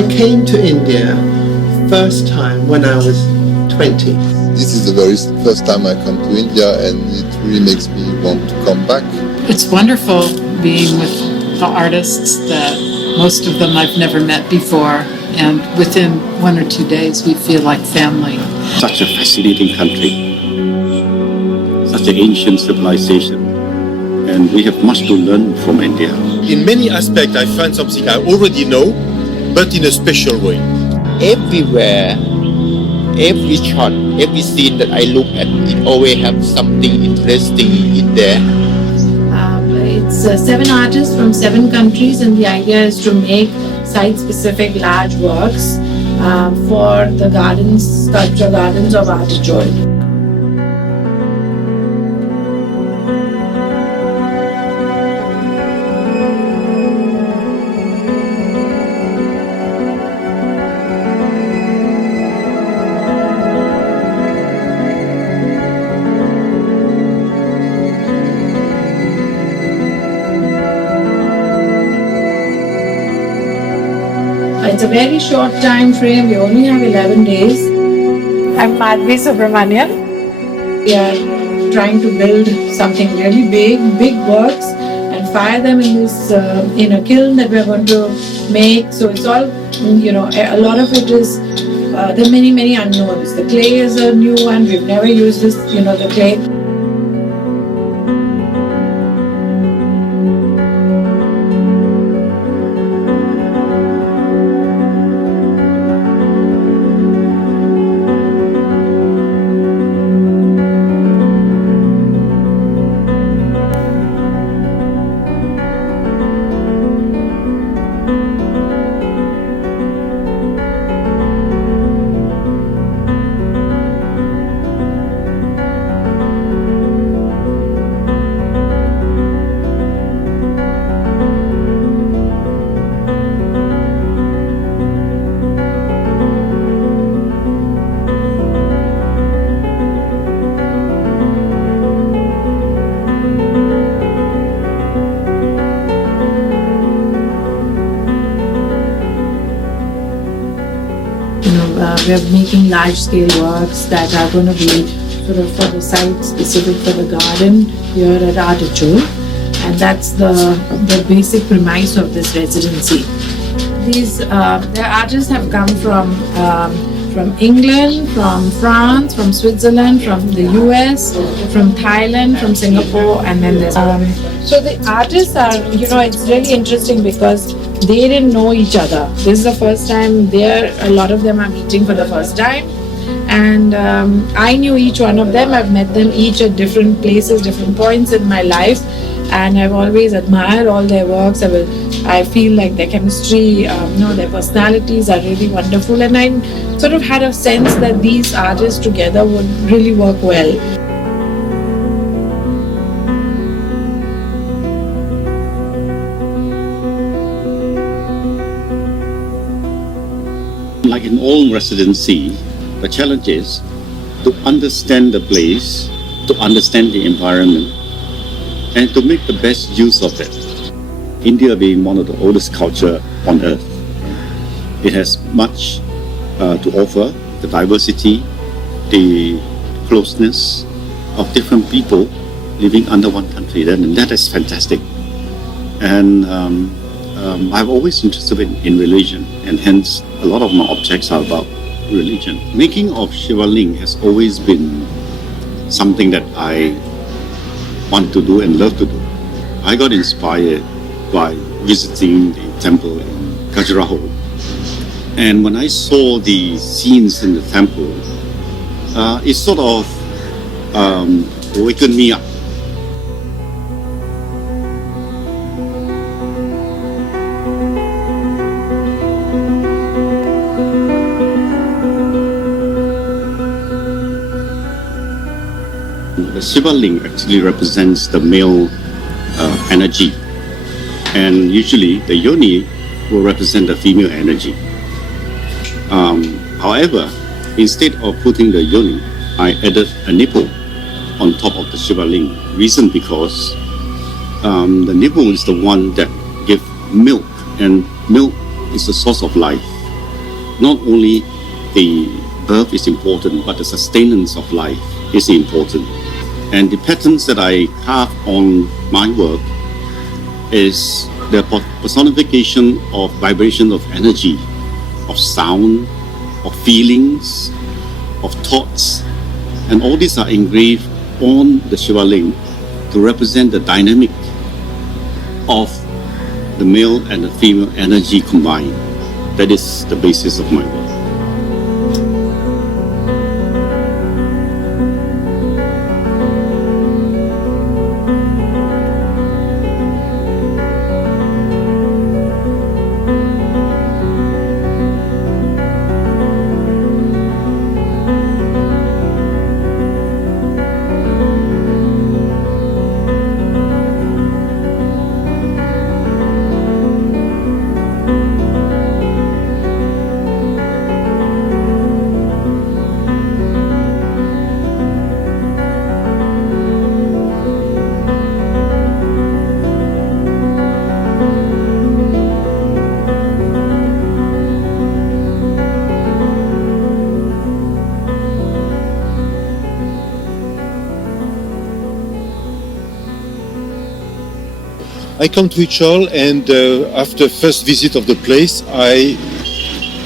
I came to India first time when I was 20. This is the very first time I come to India, and it really makes me want to come back. It's wonderful being with the artists that most of them I've never met before, and within 1 or 2 days we feel like family. Such a fascinating country, such an ancient civilization, and we have much to learn from India. In many aspects I find something I already know, but in a special way. Everywhere, every shot, every scene that I look at, it always has something interesting in there. It's 7 artists from 7 countries, and the idea is to make site-specific large works for the sculpture gardens of Ichol. It's a very short time frame. We only have 11 days. I'm Satabdi Saha. We are trying to build something really big works, and fire them in this in a kiln that we're going to make. So it's all, a lot of it is there are many unknowns. The clay is a new one. We've never used this, the clay. We're making large-scale works that are going to be sort of for the site specific for the garden here at Ichol, and that's the basic premise of this residency. The artists have come from England, from France, from Switzerland, from the US, from Thailand, from Singapore, and then there's so the artists are, it's really interesting because they didn't know each other. This is the first time a lot of them are meeting for the first time, and I knew each one of them. I've met them each at different places, different points in my life, and I've always admired all their works. I feel like their chemistry, their personalities are really wonderful, and I sort of had a sense that these artists together would really work well. Like in all residency, the challenge is to understand the place, to understand the environment, and to make the best use of it. India being one of the oldest culture on earth, it has much to offer, the diversity, the closeness of different people living under one country, and that is fantastic. And I've always interested in religion, and hence a lot of my objects are about religion. Making of Shiva Ling has always been something that I want to do and love to do. I got inspired by visiting the temple in Khajuraho, and when I saw the scenes in the temple, it sort of awakened me up. The Shiva Ling actually represents the male energy, and usually the yoni will represent the female energy. However, instead of putting the yoni, I added a nipple on top of the Shiva Ling. Reason because the nipple is the one that gives milk, and milk is the source of life. not only the birth is important, but the sustenance of life is important. And the patterns that I carve on my work is the personification of vibration of energy, of sound, of feelings, of thoughts. And all these are engraved on the Shiva Ling to represent the dynamic of the male and the female energy combined. That is the basis of my work. I come to Ichol, and after first visit of the place, I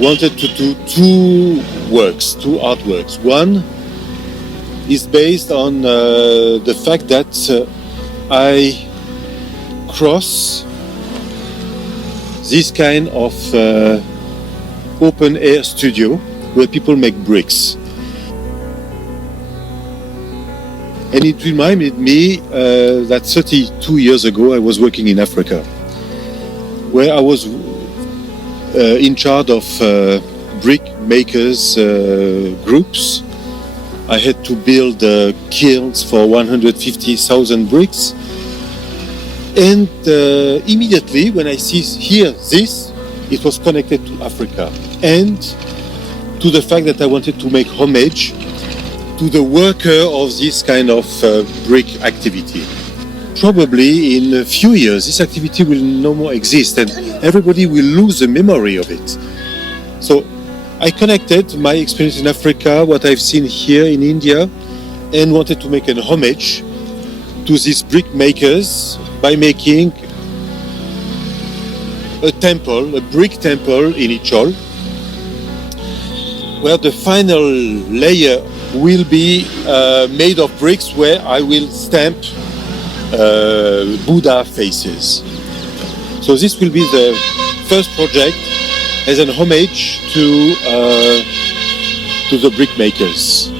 wanted to do two artworks. One is based on the fact that I cross this kind of open air studio where people make bricks. And it reminded me that 32 years ago I was working in Africa, where I was in charge of brick makers groups. I had to build kilns for 150,000 bricks. And immediately when I see here this, it was connected to Africa and to the fact that I wanted to make homage to the worker of this kind of brick activity. Probably in a few years this activity will no more exist and everybody will lose the memory of it. So I connected my experience in Africa, what I've seen here in India, and wanted to make an homage to these brick makers by making a temple, a brick temple in Ichol, where the final layer will be made of bricks where I will stamp Buddha faces. So this will be the first project as an homage to the brick makers.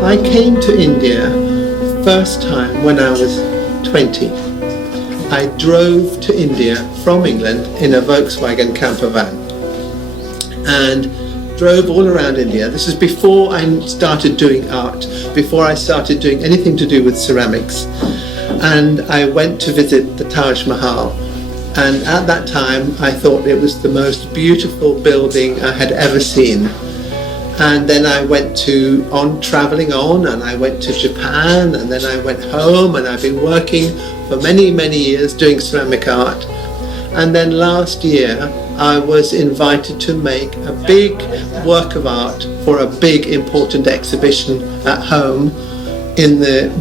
I came to India first time when I was 20. I drove to India from England in a Volkswagen camper van and drove all around India. This is before I started doing art, before I started doing anything to do with ceramics. And I went to visit the Taj Mahal. And at that time, I thought it was the most beautiful building I had ever seen. And then I went traveling on, and I went to Japan, and then I went home, and I've been working for many, many years doing ceramic art. And then last year, I was invited to make a big work of art for a big important exhibition at home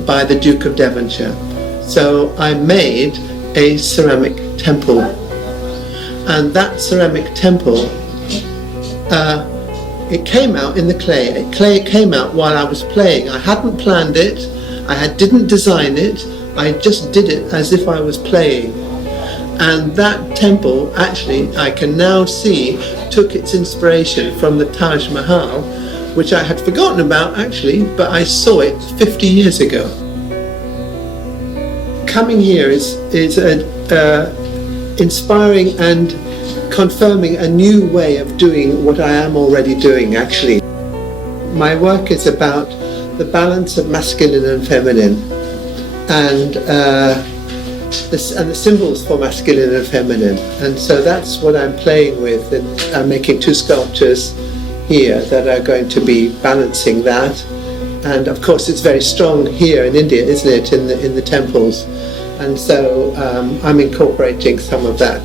by the Duke of Devonshire. So I made a ceramic temple. And that ceramic temple, it came out in the clay. It came out while I was playing. I hadn't planned it. Didn't design it. I just did it as if I was playing. And that temple, actually, I can now see, took its inspiration from the Taj Mahal, which I had forgotten about, actually, but I saw it 50 years ago. Coming here is inspiring and confirming a new way of doing what I am already doing, actually. my work is about the balance of masculine and feminine, and the symbols for masculine and feminine. And so that's what I'm playing with, and I'm making 2 sculptures here that are going to be balancing that. And of course it's very strong here in India, isn't it, in the temples. And so I'm incorporating some of that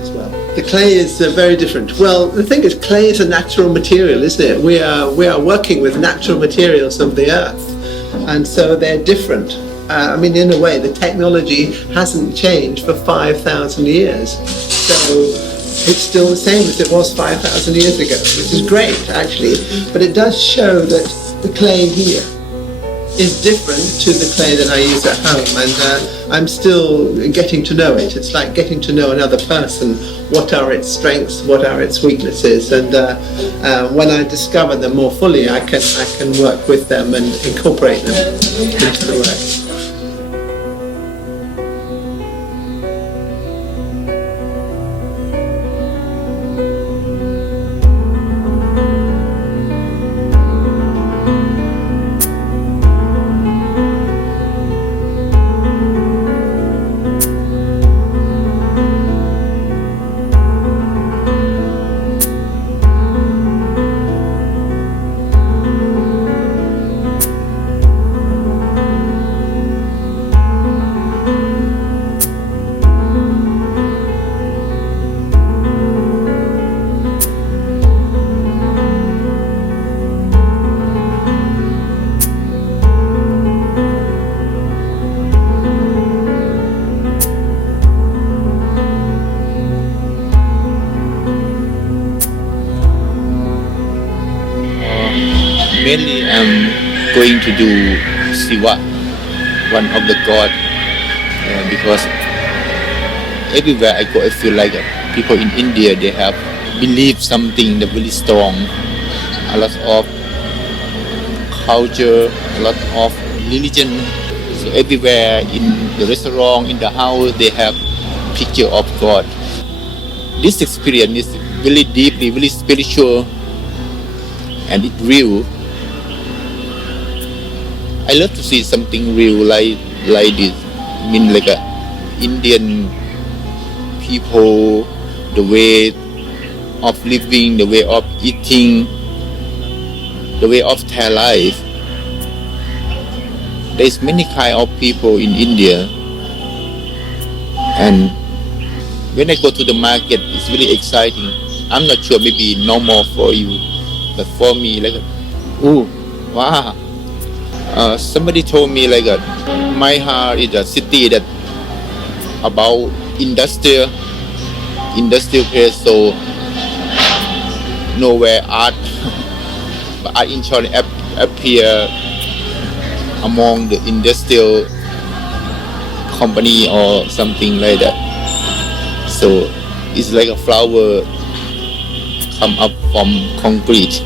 as well. The clay is very different. Well, the thing is, clay is a natural material, isn't it? We are working with natural materials of the earth, and so they're different. I mean, in a way, the technology hasn't changed for 5,000 years. So it's still the same as it was 5,000 years ago, which is great, actually. But it does show that the clay here is different to the clay that I use at home, and I'm still getting to know it. It's like getting to know another person. What are its strengths? What are its weaknesses? And when I discover them more fully, I can work with them and incorporate them into the work. Mainly I'm going to do Siva, one of the god, because everywhere I go I feel like people in India, they have believed something that really strong, a lot of culture, a lot of religion. So everywhere in the restaurant, in the house, they have picture of God. This experience is really deeply, really spiritual, and it's real. I love to see something real like this. I mean, like Indian people, the way of living, the way of eating, the way of their life. There's many kind of people in India, and when I go to the market, it's really exciting. I'm not sure, maybe normal for you, but for me, like, oh, wow. Somebody told me like my heart is a city that about industrial place, so nowhere art, but art in China appear among the industrial company or something like that. So it's like a flower come up from concrete.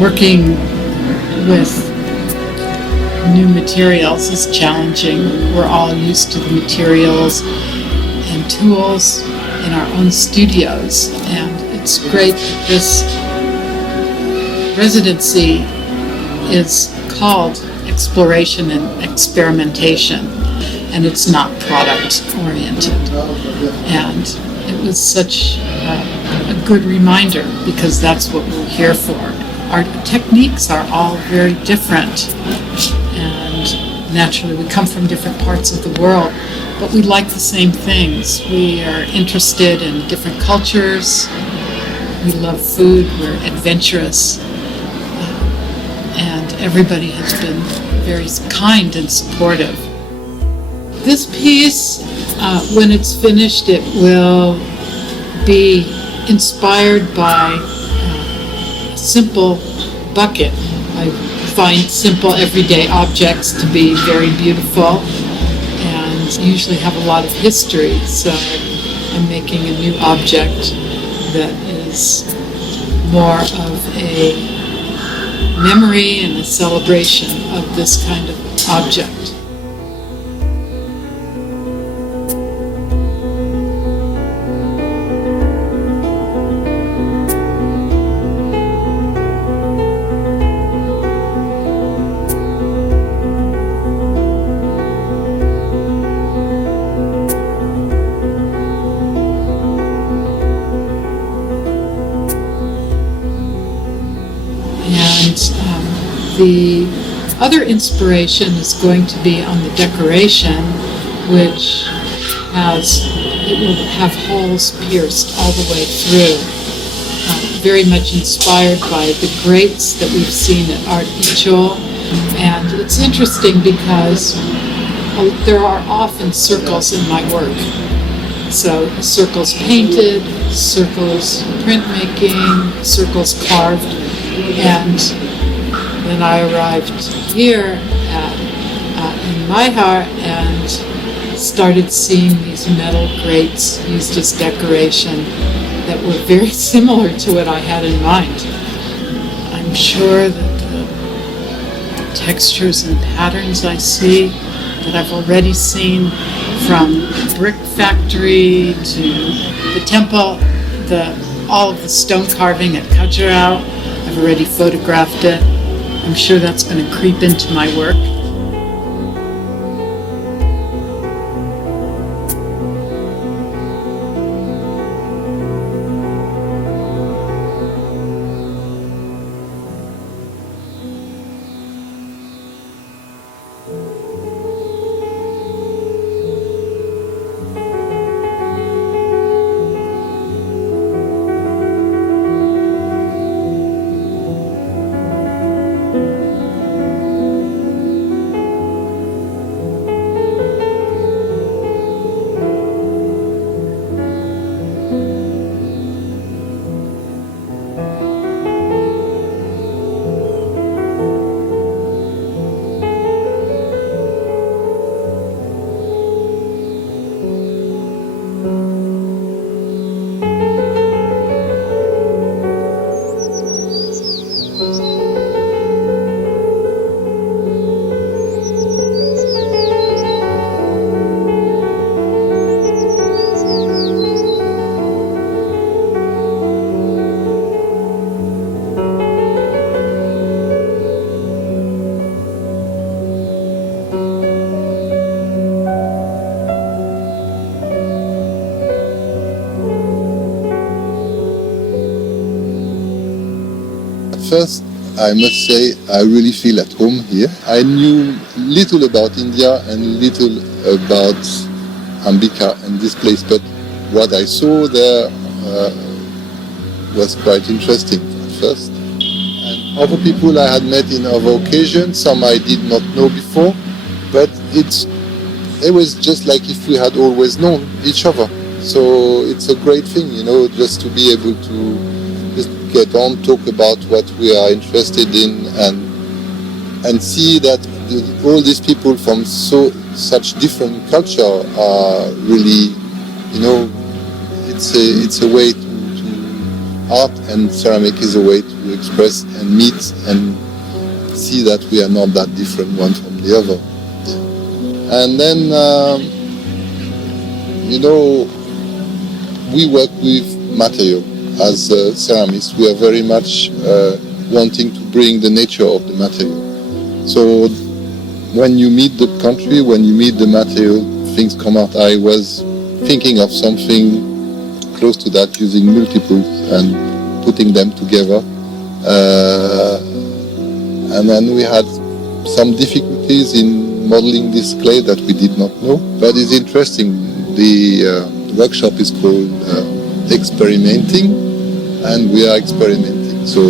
Working with new materials is challenging. We're all used to the materials and tools in our own studios, and it's great that this residency is called Exploration and Experimentation, and it's not product oriented. And it was such a good reminder, because that's what we're here for. Our techniques are all very different, and naturally we come from different parts of the world, but we like the same things. We are interested in different cultures, we love food, we're adventurous, and everybody has been very kind and supportive. This piece, when it's finished, it will be inspired by simple bucket. I find simple everyday objects to be very beautiful and usually have a lot of history. So I'm making a new object that is more of a memory and a celebration of this kind of object. The other inspiration is going to be on the decoration, which it will have holes pierced all the way through. Very much inspired by the grates that we've seen at Art Ichol. And it's interesting because there are often circles in my work. So circles painted, circles printmaking, circles carved, and then I arrived here in Maihar and started seeing these metal grates used as decoration that were very similar to what I had in mind. I'm sure that the textures and patterns I see that I've already seen from brick factory to the temple, all of the stone carving at Khajuraho, I've already photographed it. I'm sure that's going to creep into my work. First, I must say I really feel at home here. I knew little about India and little about Ambika and this place, but what I saw there was quite interesting at first. And other people I had met in other occasions, some I did not know before, but it was just like if we had always known each other. So it's a great thing, just to be able to just get on, talk about what we are interested in, and see that all these people from such different culture are really, it's a way to art, and ceramic is a way to express and meet and see that we are not that different one from the other. And then, we work with material. As ceramists, we are very much wanting to bring the nature of the material. So when you meet the country, when you meet the material, things come out. I was thinking of something close to that, using multiples and putting them together. And then we had some difficulties in modeling this clay that we did not know. But it's interesting. The workshop is called experimenting, and we are experimenting. So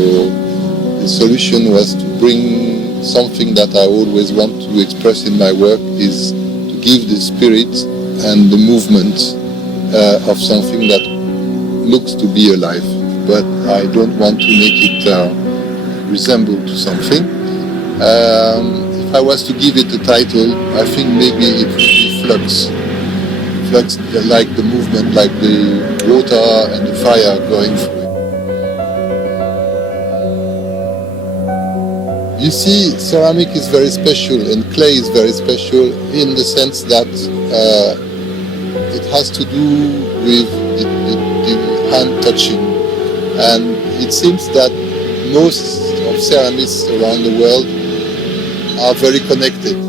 the solution was to bring something that I always want to express in my work, is to give the spirit and the movement of something that looks to be alive, but I don't want to make it resemble to something. If I was to give it a title, I think maybe it would be Flux. looks like the movement, like the water and the fire going through it. You see, ceramic is very special and clay is very special in the sense that it has to do with the hand touching. And it seems that most of ceramists around the world are very connected.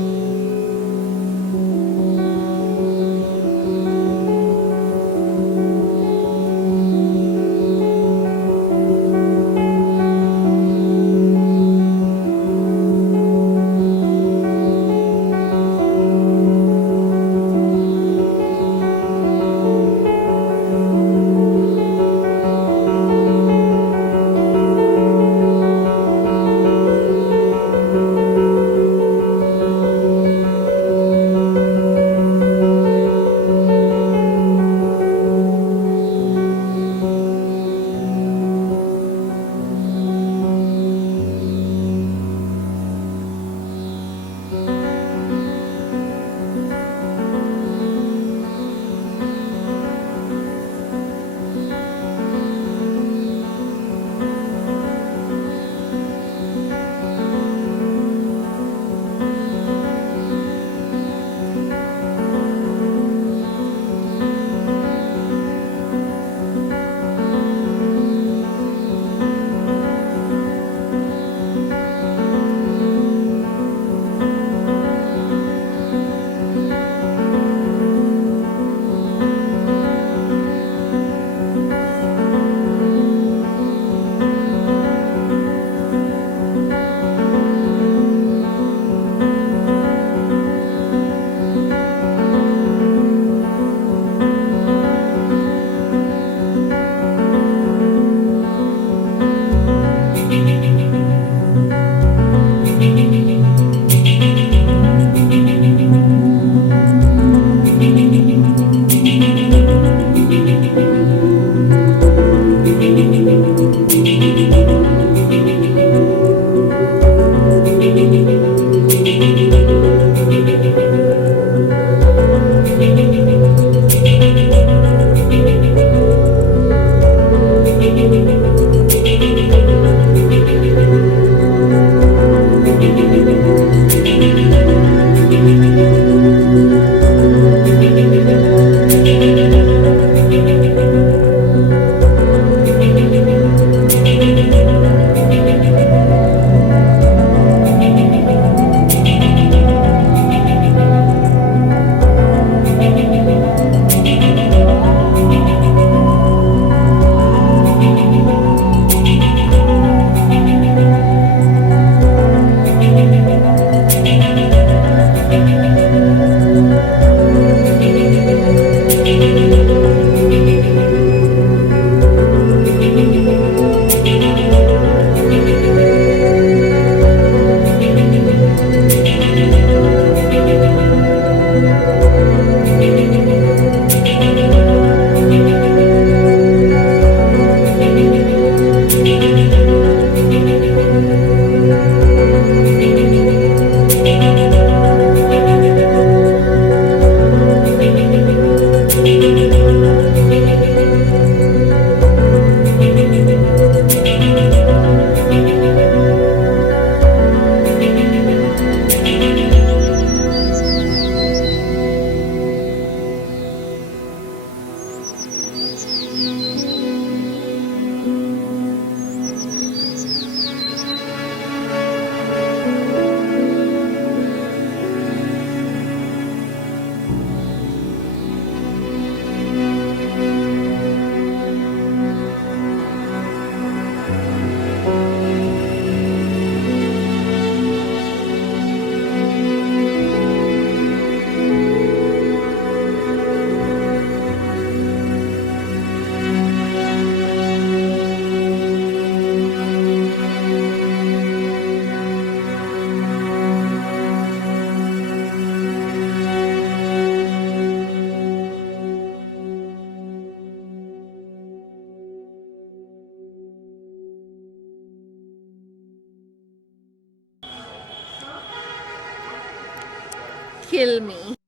Kill me.